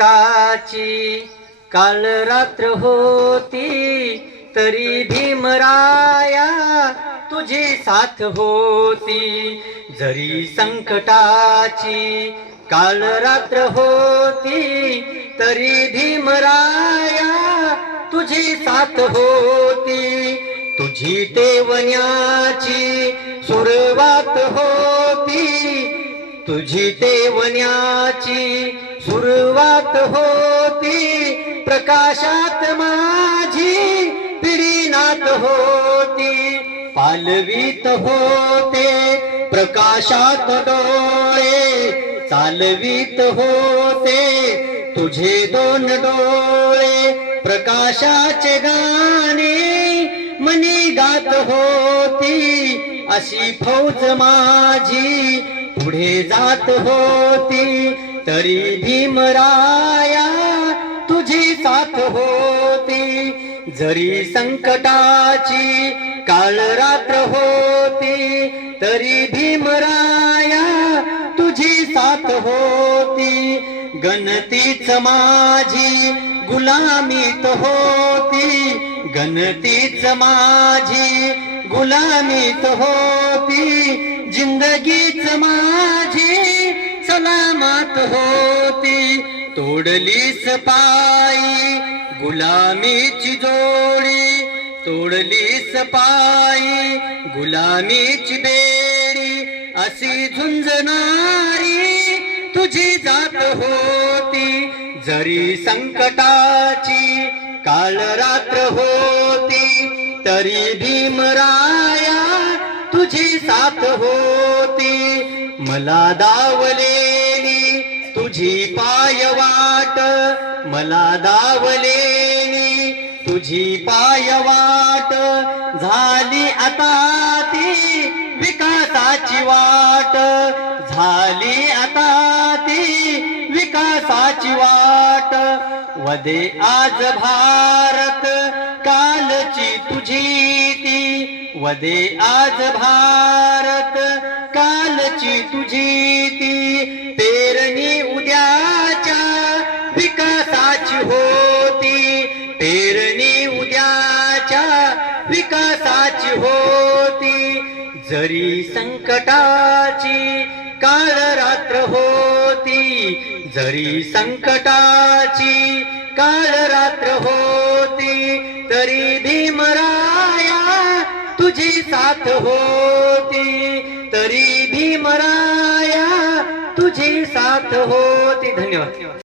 ताची काल रात्र होती तरी भीमराया तुझी साथ होती. जरी संकटाची काल रात्र होती तरी भीमराया तुझी साथ होती. तुझी देवण्याची सुर तुझी देवण्याची सुरुवात होती. प्रकाशात माझी पिढीनात होती. पालवीत होते. प्रकाशात डोळे चालवीत होते. तुझे दोन डोळे प्रकाशाचे गाणे मनी गात होती. अशी फौज माझी पुढे जात होती तरी भीमराया तुझी साथ होती. जरी संकटाची काल रात्र होती तरी भीमराया तुझी साथ होती. गणतीच माझी गुलामीत होती गणतीच माझी गुलामीत होती. जिंदगीच माझी सलामत होती. तोडलीस पायी गुलामीची जोडी. तोडलीस पायी गुलामीची बेडी. अशी झुंजणारी तुझी जात होती. जरी संकटाची काल रात्र होती तरी भीमराया तुझी साथ होती. मला दावलेली तुझी पाय वाट मला दावलेली तुझी पाय वाट झाली आता ती विकासाची वाट. झाली आता ती विकासाची वाट. वदे आज भारत कालची तुझी वदे आज भारत कालची तुझी ती. पेरणी उद्याच्या विकासाची होती. पेरणी उद्याच्या विकासाची होती. जरी संकटाची काळ रात्र होती जरी संकटाची काळ रात्र होती तरी भी तुझी साथ होती तरी भीमराया तुझी साथ होती. धन्यवाद.